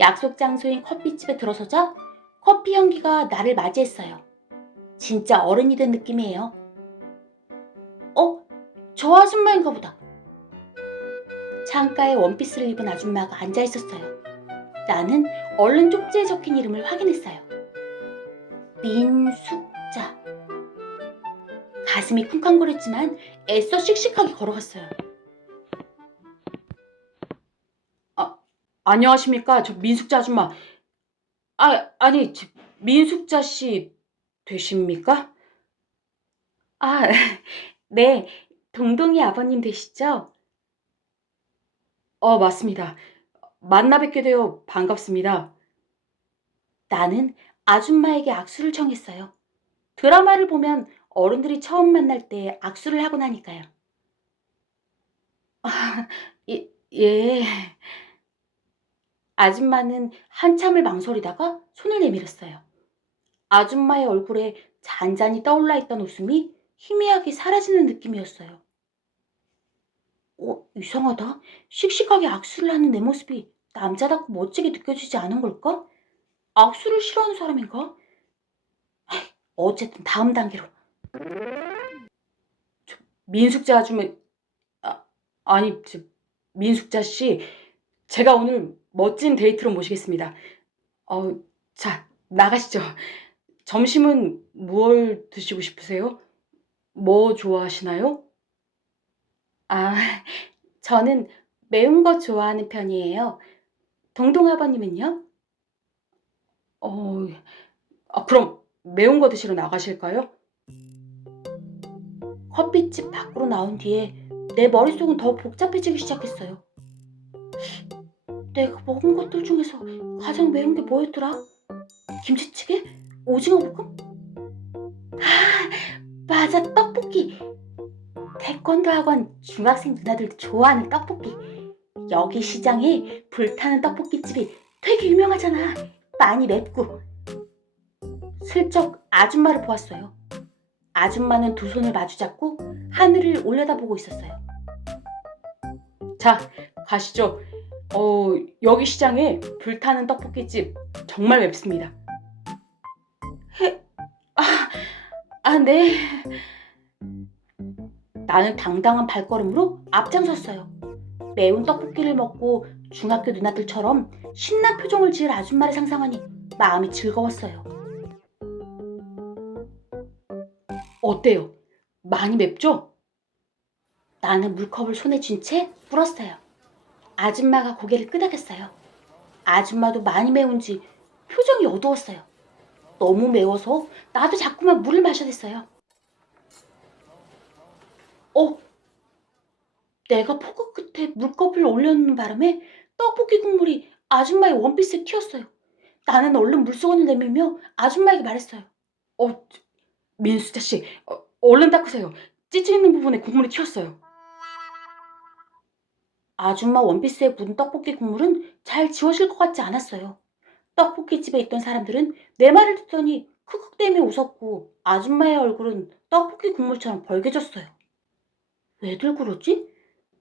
약속 장소인 커피집에 들어서자 커피 향기가 나를 맞이했어요. 진짜 어른이 된 느낌이에요. 저 아줌마인가 보다. 창가에 원피스를 입은 아줌마가 앉아 있었어요. 나는 얼른 쪽지에 적힌 이름을 확인했어요. 민숙. 진짜. 가슴이 쿵쾅거렸지만 애써 씩씩하게 걸어갔어요. 안녕하십니까? 저 민숙자 아줌마. 아니, 민숙자 씨 되십니까? 아, 네. 동동이 아버님 되시죠? 맞습니다. 만나 뵙게 되어 반갑습니다. 나는 아줌마에게 악수를 청했어요. 드라마를 보면 어른들이 처음 만날 때 악수를 하곤 하니까요. 예. 아줌마는 한참을 망설이다가 손을 내밀었어요. 아줌마의 얼굴에 잔잔히 떠올라 있던 웃음이 희미하게 사라지는 느낌이었어요. 이상하다. 씩씩하게 악수를 하는 내 모습이 남자답고 멋지게 느껴지지 않은 걸까? 악수를 싫어하는 사람인가? 어쨌든 다음 단계로. 민숙자 아줌마, 아, 아니, 민숙자 씨, 제가 오늘 멋진 데이트로 모시겠습니다. 자, 나가시죠. 점심은 무얼 드시고 싶으세요? 뭐 좋아하시나요? 아, 저는 매운 거 좋아하는 편이에요. 동동 아버님은요? 어, 그럼 매운 거 드시러 나가실까요? 커피집 밖으로 나온 뒤에 내 머릿속은 더 복잡해지기 시작했어요. 내가 먹은 것들 중에서 가장 매운 게 뭐였더라? 김치찌개? 오징어 볶음? 맞아, 떡볶이. 태권도 학원 중학생 누나들도 좋아하는 떡볶이. 여기 시장에 불타는 떡볶이집이 되게 유명하잖아. 많이 맵고. 슬쩍 아줌마를 보았어요. 아줌마는 두 손을 마주잡고 하늘을 올려다보고 있었어요. 자, 가시죠. 여기 시장에 불타는 떡볶이집 정말 맵습니다. 네. 나는 당당한 발걸음으로 앞장섰어요. 매운 떡볶이를 먹고 중학교 누나들처럼 신난 표정을 지을 아줌마를 상상하니 마음이 즐거웠어요. 어때요? 많이 맵죠? 나는 물컵을 손에 쥔 채 물었어요. 아줌마가 고개를 끄덕였어요. 아줌마도 많이 매운지 표정이 어두웠어요. 너무 매워서 나도 자꾸만 물을 마셔댔어요. 내가 포크 끝에 물컵을 올려놓는 바람에 떡볶이 국물이 아줌마의 원피스에 튀었어요. 나는 얼른 물수건을 내밀며 아줌마에게 말했어요. 어, 민수자 씨, 얼른 닦으세요. 찌찌 있는 부분에 국물이 튀었어요. 아줌마 원피스에 묻은 떡볶이 국물은 잘 지워질 것 같지 않았어요. 떡볶이집에 있던 사람들은 내 말을 듣더니 크크대며 웃었고 아줌마의 얼굴은 떡볶이 국물처럼 벌개졌어요. 왜들 그러지?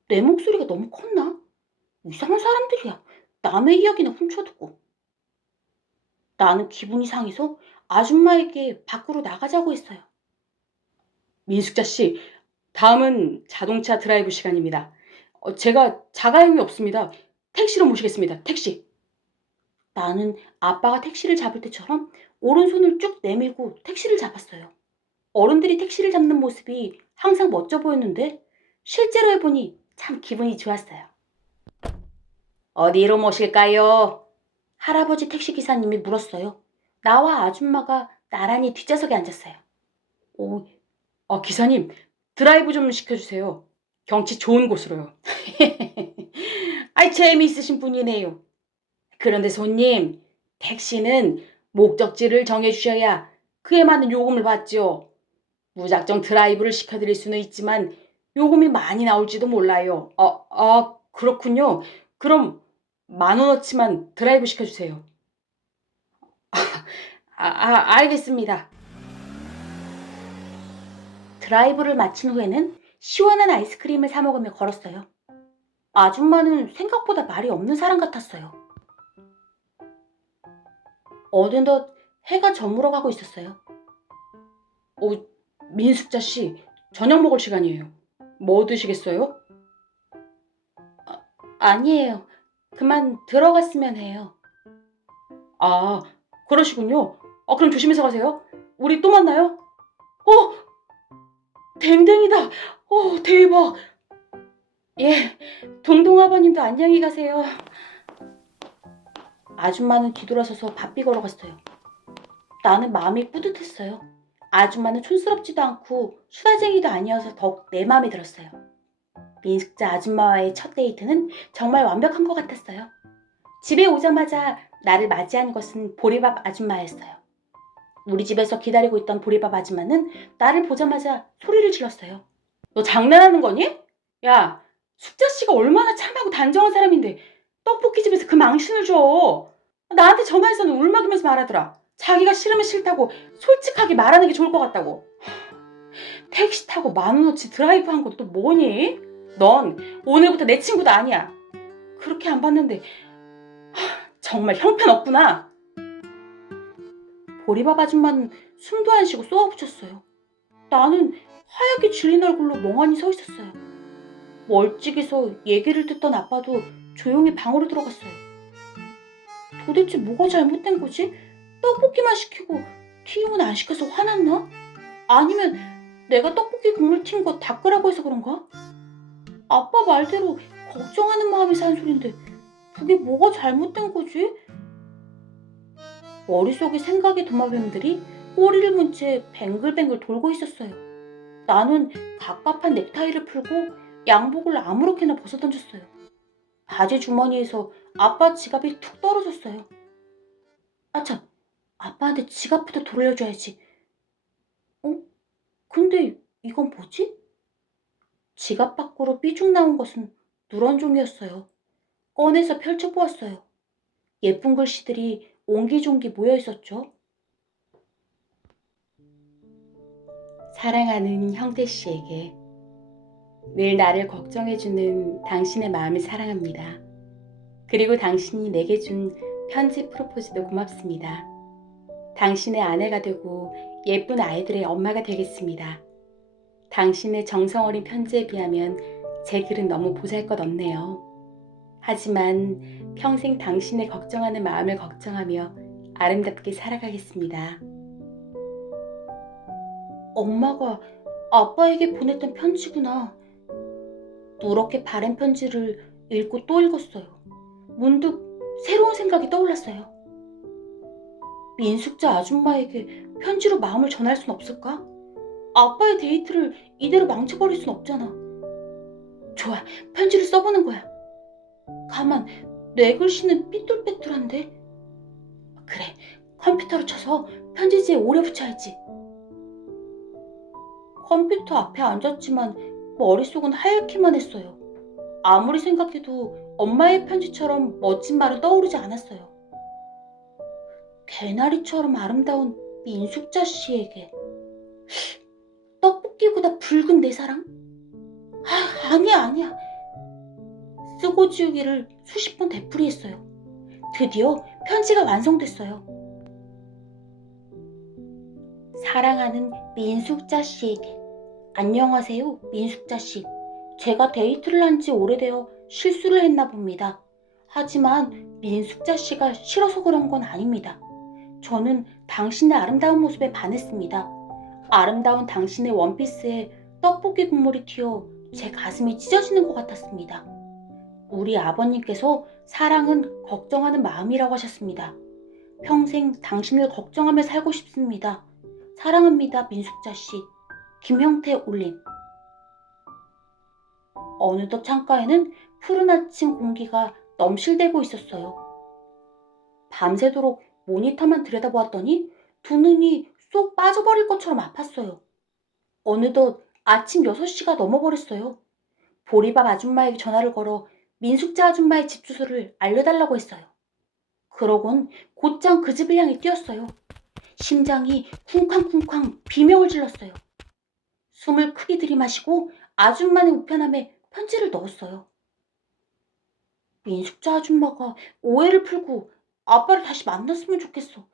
내 목소리가 너무 컸나? 이상한 사람들이야. 남의 이야기나 훔쳐듣고. 나는 기분이 상해서 아줌마에게 밖으로 나가자고 했어요. 민숙자 씨, 다음은 자동차 드라이브 시간입니다. 제가 자가용이 없습니다. 택시로 모시겠습니다. 택시. 나는 아빠가 택시를 잡을 때처럼 오른손을 쭉 내밀고 택시를 잡았어요. 어른들이 택시를 잡는 모습이 항상 멋져 보였는데 실제로 해보니 참 기분이 좋았어요. 어디로 모실까요? 할아버지 택시기사님이 물었어요. 나와 아줌마가 나란히 뒷좌석에 앉았어요. 기사님, 드라이브 좀 시켜주세요. 경치 좋은 곳으로요. 재미있으신 분이네요. 그런데 손님, 택시는 목적지를 정해주셔야 그에 맞는 요금을 받죠. 무작정 드라이브를 시켜드릴 수는 있지만 요금이 많이 나올지도 몰라요. 그렇군요. 그럼 10,000원어치만 드라이브 시켜주세요. 알겠습니다. 드라이브를 마친 후에는 시원한 아이스크림을 사 먹으며 걸었어요. 아줌마는 생각보다 말이 없는 사람 같았어요. 어느덧 해가 저물어 가고 있었어요. 민숙자 씨, 저녁 먹을 시간이에요. 뭐 드시겠어요? 아니에요. 그만 들어갔으면 해요. 그러시군요. 그럼 조심해서 가세요. 우리 또 만나요. 댕댕이다. 대박. 예, 동동아버님도 안녕히 가세요. 아줌마는 뒤돌아서서 바삐 걸어갔어요. 나는 마음이 뿌듯했어요. 아줌마는 촌스럽지도 않고 수다쟁이도 아니어서 더욱 내 마음에 들었어요. 민숙자 아줌마와의 첫 데이트는 정말 완벽한 것 같았어요. 집에 오자마자 나를 맞이한 것은 보리밥 아줌마였어요. 우리 집에서 기다리고 있던 보리밥 아줌마는 나를 보자마자 소리를 질렀어요. 너 장난하는 거니? 야, 숙자씨가 얼마나 참하고 단정한 사람인데 떡볶이집에서 그 망신을 줘. 나한테 전화해서는 울먹이면서 말하더라. 자기가 싫으면 싫다고 솔직하게 말하는 게 좋을 것 같다고. 택시 타고 10,000원어치 드라이브 한 것도 뭐니? 넌 오늘부터 내 친구도 아니야. 그렇게 안 봤는데 정말 형편없구나. 보리밥 아줌마는 숨도 안 쉬고 쏘아붙였어요. 나는 하얗게 질린 얼굴로 멍하니 서 있었어요. 멀찍이서 얘기를 듣던 아빠도 조용히 방으로 들어갔어요. 도대체 뭐가 잘못된 거지? 떡볶이만 시키고 튀김은 안 시켜서 화났나? 아니면 내가 떡볶이 국물 튄 거 닦으라고 해서 그런가? 아빠 말대로 걱정하는 마음에서 한 소린데 그게 뭐가 잘못된 거지? 머릿속에 생각의 도마뱀들이 꼬리를 문 채 뱅글뱅글 돌고 있었어요. 나는 갑갑한 넥타이를 풀고 양복을 아무렇게나 벗어던졌어요. 바지 주머니에서 아빠 지갑이 툭 떨어졌어요. 아참, 아빠한테 지갑부터 돌려줘야지. 근데 이건 뭐지? 지갑 밖으로 삐죽 나온 것은 누런 종이였어요. 꺼내서 펼쳐보았어요. 예쁜 글씨들이 옹기종기 모여 있었죠. 사랑하는 형태 씨에게 늘 나를 걱정해주는 당신의 마음을 사랑합니다. 그리고 당신이 내게 준 편지 프로포즈도 고맙습니다. 당신의 아내가 되고 예쁜 아이들의 엄마가 되겠습니다. 당신의 정성 어린 편지에 비하면 제 글은 너무 보잘것없네요. 하지만 평생 당신의 걱정하는 마음을 걱정하며 아름답게 살아가겠습니다. 엄마가 아빠에게 보냈던 편지구나. 누렇게 바른 편지를 읽고 또 읽었어요. 문득 새로운 생각이 떠올랐어요. 민숙자 아줌마에게 편지로 마음을 전할 순 없을까? 아빠의 데이트를 이대로 망쳐버릴 순 없잖아. 좋아, 편지를 써보는 거야. 가만, 내 글씨는 삐뚤빼뚤한데? 그래, 컴퓨터로 쳐서 편지지에 오래 붙여야지. 컴퓨터 앞에 앉았지만 머릿속은 하얗기만 했어요. 아무리 생각해도 엄마의 편지처럼 멋진 말은 떠오르지 않았어요. 개나리처럼 아름다운 민숙자 씨에게 떡볶이보다 붉은 내 사랑? 아니야. 쓰고 지우기를 수십 번 되풀이했어요. 드디어 편지가 완성됐어요. 사랑하는 민숙자 씨에게. 안녕하세요, 민숙자 씨. 제가 데이트를 한 지 오래되어 실수를 했나 봅니다. 하지만 민숙자 씨가 싫어서 그런 건 아닙니다. 저는 당신의 아름다운 모습에 반했습니다. 아름다운 당신의 원피스에 떡볶이 국물이 튀어 제 가슴이 찢어지는 것 같았습니다. 우리 아버님께서 사랑은 걱정하는 마음이라고 하셨습니다. 평생 당신을 걱정하며 살고 싶습니다. 사랑합니다, 민숙자 씨. 김형태 올림. 어느덧 창가에는 푸른 아침 공기가 넘실대고 있었어요. 밤새도록 모니터만 들여다보았더니 두 눈이 쏙 빠져버릴 것처럼 아팠어요. 어느덧 아침 6시가 넘어버렸어요. 보리밥 아줌마에게 전화를 걸어 민숙자 아줌마의 집 주소를 알려달라고 했어요. 그러곤 곧장 그 집을 향해 뛰었어요. 심장이 쿵쾅쿵쾅 비명을 질렀어요. 숨을 크게 들이마시고 아줌마의 우편함에 편지를 넣었어요. 민숙자 아줌마가 오해를 풀고 아빠를 다시 만났으면 좋겠어.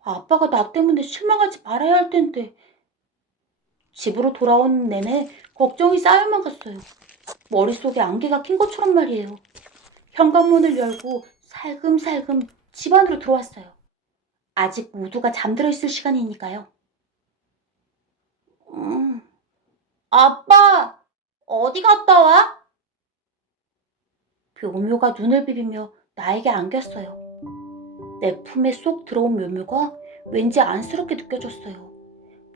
아빠가 나 때문에 실망하지 말아야 할 텐데. 집으로 돌아오는 내내 걱정이 쌓여만 갔어요. 머릿속에 안개가 낀 것처럼 말이에요. 현관문을 열고 살금살금 집 안으로 들어왔어요. 아직 모두가 잠들어 있을 시간이니까요. 아빠, 어디 갔다 와? 묘묘가 눈을 비비며 나에게 안겼어요. 내 품에 쏙 들어온 묘묘가 왠지 안쓰럽게 느껴졌어요.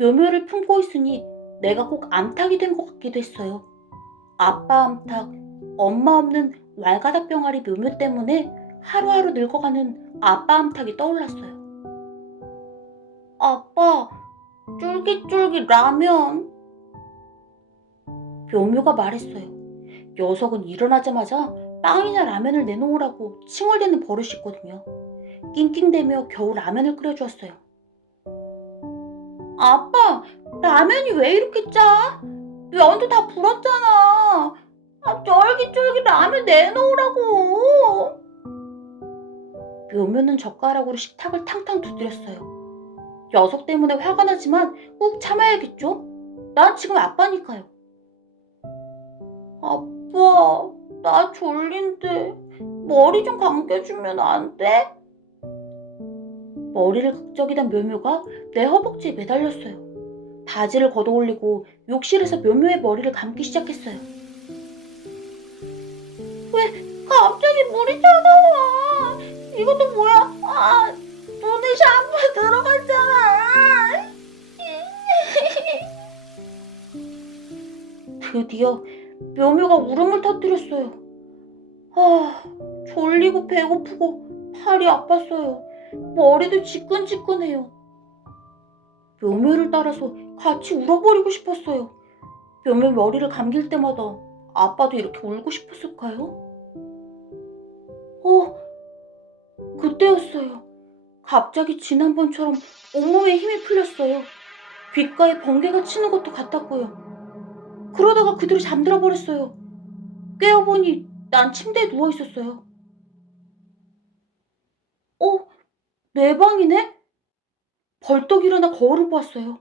묘묘를 품고 있으니 내가 꼭 암탉이 된 것 같기도 했어요. 아빠 암탉, 엄마 없는 왈가닥 병아리 묘묘 때문에 하루하루 늙어가는 아빠 암탉이 떠올랐어요. 아빠, 쫄깃쫄깃 라면. 묘묘가 말했어요. 녀석은 일어나자마자 빵이나 라면을 내놓으라고 칭얼대는 버릇이 있거든요. 낑낑대며 겨우 라면을 끓여주었어요. 아빠, 라면이 왜 이렇게 짜? 면도 다 불었잖아. 쫄깃쫄깃 라면 내놓으라고. 묘묘는 젓가락으로 식탁을 탕탕 두드렸어요. 녀석 때문에 화가 나지만 꾹 참아야겠죠? 난 지금 아빠니까요. 아빠, 나 졸린데 머리 좀 감겨주면 안 돼? 머리를 극적이던 묘묘가 내 허벅지에 매달렸어요. 바지를 걷어올리고 욕실에서 묘묘의 머리를 감기 시작했어요. 왜 갑자기 물이 차가워? 이것도 뭐야? 눈에 샴푸 들어갔잖아. 드디어 묘묘가 울음을 터뜨렸어요. 졸리고 배고프고 팔이 아팠어요. 머리도 지끈지끈해요. 묘묘를 따라서 같이 울어버리고 싶었어요. 묘묘 머리를 감길 때마다 아빠도 이렇게 울고 싶었을까요? 그때였어요. 갑자기 지난번처럼 온몸에 힘이 풀렸어요. 귓가에 번개가 치는 것도 같았고요. 그러다가 그대로 잠들어 버렸어요. 깨어보니 난 침대에 누워 있었어요. 내 방이네? 벌떡 일어나 거울을 보았어요.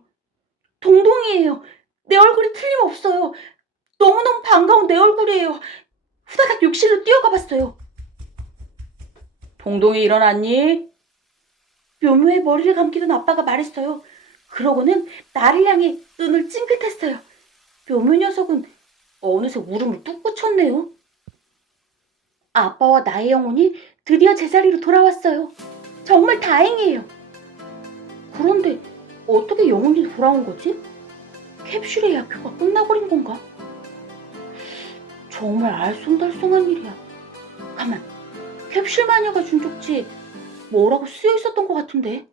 동동이에요. 내 얼굴이 틀림없어요. 너무너무 반가운 내 얼굴이에요. 후다닥 욕실로 뛰어가 봤어요. 동동이 일어났니? 묘묘의 머리를 감기던 아빠가 말했어요. 그러고는 나를 향해 눈을 찡긋했어요. 묘묘 녀석은 어느새 울음을 뚝 그쳤네요. 아빠와 나의 영혼이 드디어 제자리로 돌아왔어요. 정말 다행이에요. 그런데 어떻게 영혼이 돌아온 거지? 캡슐의 약효가 끝나버린 건가? 정말 알쏭달쏭한 일이야. 가만, 캡슐 마녀가 준 쪽지 뭐라고 쓰여 있었던 것 같은데?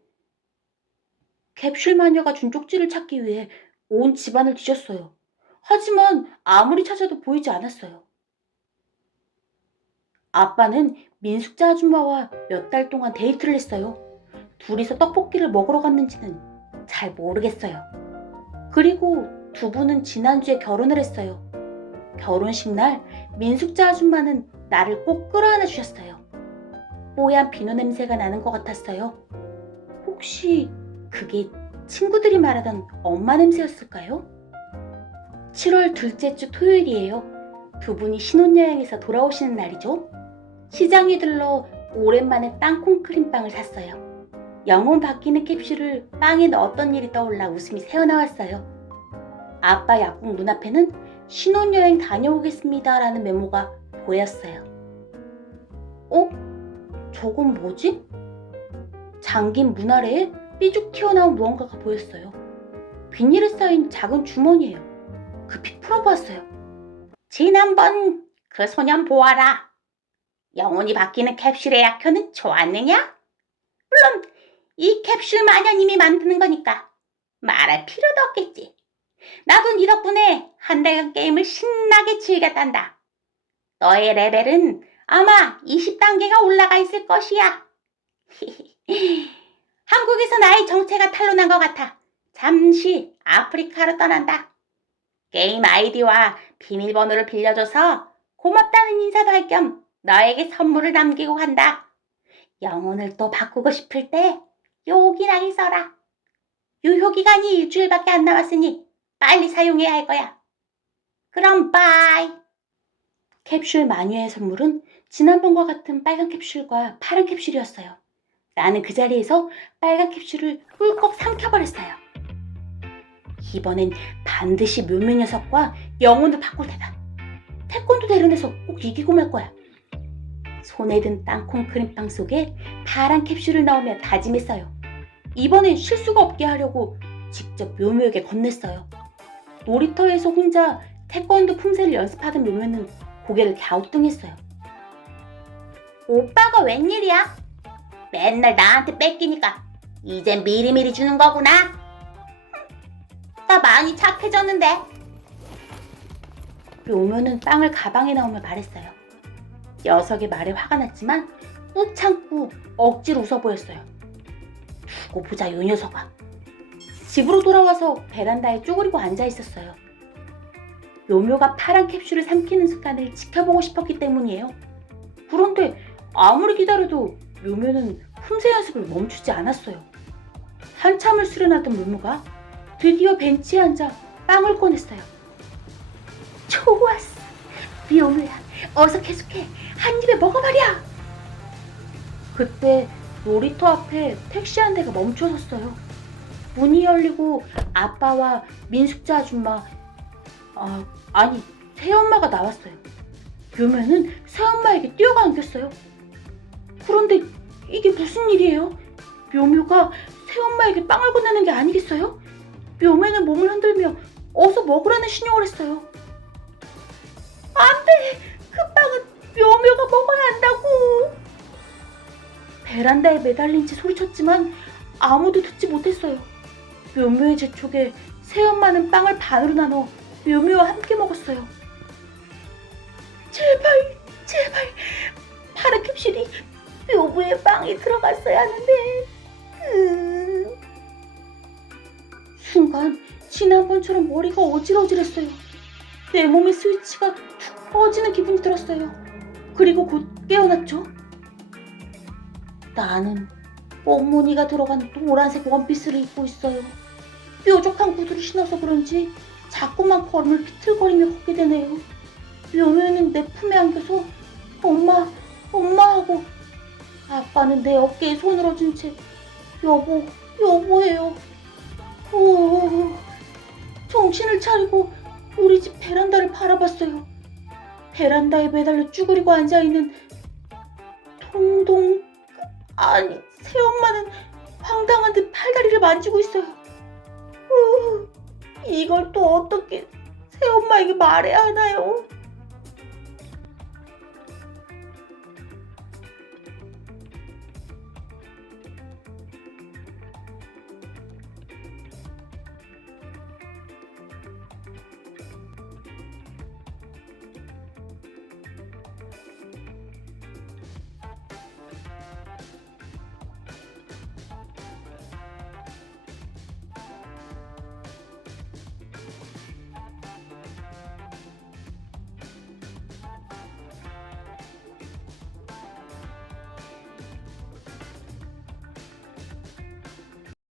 캡슐 마녀가 준 쪽지를 찾기 위해 온 집안을 뒤졌어요. 하지만 아무리 찾아도 보이지 않았어요. 아빠는 민숙자 아줌마와 몇 달 동안 데이트를 했어요. 둘이서 떡볶이를 먹으러 갔는지는 잘 모르겠어요. 그리고 두 분은 지난주에 결혼을 했어요. 결혼식 날 민숙자 아줌마는 나를 꼭 끌어안아 주셨어요. 뽀얀 비누 냄새가 나는 것 같았어요. 혹시 그게 친구들이 말하던 엄마 냄새였을까요? 7월 둘째 주 토요일이에요. 두 분이 신혼여행에서 돌아오시는 날이죠. 시장에 들러 오랜만에 땅콩 크림빵을 샀어요. 영혼 바뀌는 캡슐을 빵에 넣었던 일이 떠올라 웃음이 새어나왔어요. 아빠 약국 눈앞에는 신혼여행 다녀오겠습니다 라는 메모가 보였어요. 저건 뭐지? 잠긴 문 아래에 삐죽 튀어나온 무언가가 보였어요. 비닐에 쌓인 작은 주머니예요. 급히 풀어보았어요. 지난번 그 소년 보아라. 영혼이 바뀌는 캡슐의 약효는 좋았느냐? 물론 이 캡슐 마녀님이 만드는 거니까 말할 필요도 없겠지. 나도 네 덕분에 한 달간 게임을 신나게 즐겼단다. 너의 레벨은 아마 20단계가 올라가 있을 것이야. 한국에서 나의 정체가 탄로난 것 같아 잠시 아프리카로 떠난다. 게임 아이디와 비밀번호를 빌려줘서 고맙다는 인사도 할 겸 너에게 선물을 남기고 간다. 영혼을 또 바꾸고 싶을 때 요긴하게 써라. 유효기간이 일주일밖에 안 남았으니 빨리 사용해야 할 거야. 그럼 빠이. 캡슐 마녀의 선물은 지난번과 같은 빨간 캡슐과 파란 캡슐이었어요. 나는 그 자리에서 빨간 캡슐을 꿀꺽 삼켜버렸어요. 이번엔 반드시 묘묘 녀석과 영혼을 바꿀 테다. 태권도 대련에서 꼭 이기고 말 거야. 손에 든 땅콩 크림빵 속에 파란 캡슐을 넣으며 다짐했어요. 이번엔 실수가 없게 하려고 직접 묘묘에게 건넸어요. 놀이터에서 혼자 태권도 품새를 연습하던 묘묘는 고개를 갸우뚱했어요. 오빠가 웬일이야? 맨날 나한테 뺏기니까 이젠 미리미리 주는 거구나. 나 많이 착해졌는데. 묘묘는 빵을 가방에 넣으며 말했어요. 녀석의 말에 화가 났지만 꾹 참고 억지로 웃어 보였어요. 두고 보자 요 녀석아. 집으로 돌아와서 베란다에 쪼그리고 앉아 있었어요. 묘묘가 파란 캡슐을 삼키는 습관을 지켜보고 싶었기 때문이에요. 그런데 아무리 기다려도 묘묘는 품새 연습을 멈추지 않았어요. 한참을 수련하던 묘묘가 드디어 벤치에 앉아 빵을 꺼냈어요. 좋았어. 묘묘야, 어서 계속해. 한 입에 먹어버려. 그때 놀이터 앞에 택시 한 대가 멈춰섰어요. 문이 열리고 아빠와 민숙자 아줌마, 아니 새엄마가 나왔어요. 묘묘는 새엄마에게 뛰어가 안겼어요. 그런데 이게 무슨 일이에요? 묘묘가 새엄마에게 빵을 건네는 게 아니겠어요? 묘묘는 몸을 흔들며 어서 먹으라는 신용을 했어요. 안 돼! 그 빵은 묘묘가 먹어야 한다고! 베란다에 매달린 채 소리쳤지만 아무도 듣지 못했어요. 묘묘의 재촉에 새엄마는 빵을 반으로 나눠 묘묘와 함께 먹었어요. 제발, 제발, 파란 캡슐이 묘묘의 빵에 들어갔어야 하는데. 순간 지난번처럼 머리가 어질어질했어요. 내 몸의 스위치가 툭 꺼지는 기분이 들었어요. 그리고 곧 깨어났죠. 나는 뽕무늬가 들어간 노란색 원피스를 입고 있어요. 뾰족한 구두를 신어서 그런지 자꾸만 걸음을 비틀거리며 걷게 되네요. 묘묘는 내 품에 안겨서 엄마, 엄마 하고 아빠는 내 어깨에 손을 얹은 채 여보, 여보해요. 정신을 차리고 우리 집 베란다를 바라봤어요. 베란다에 매달려 쭈그리고 앉아있는 동동, 아니 새엄마는 황당한 듯 팔다리를 만지고 있어요. 이걸 또 어떻게 새엄마에게 말해야 하나요?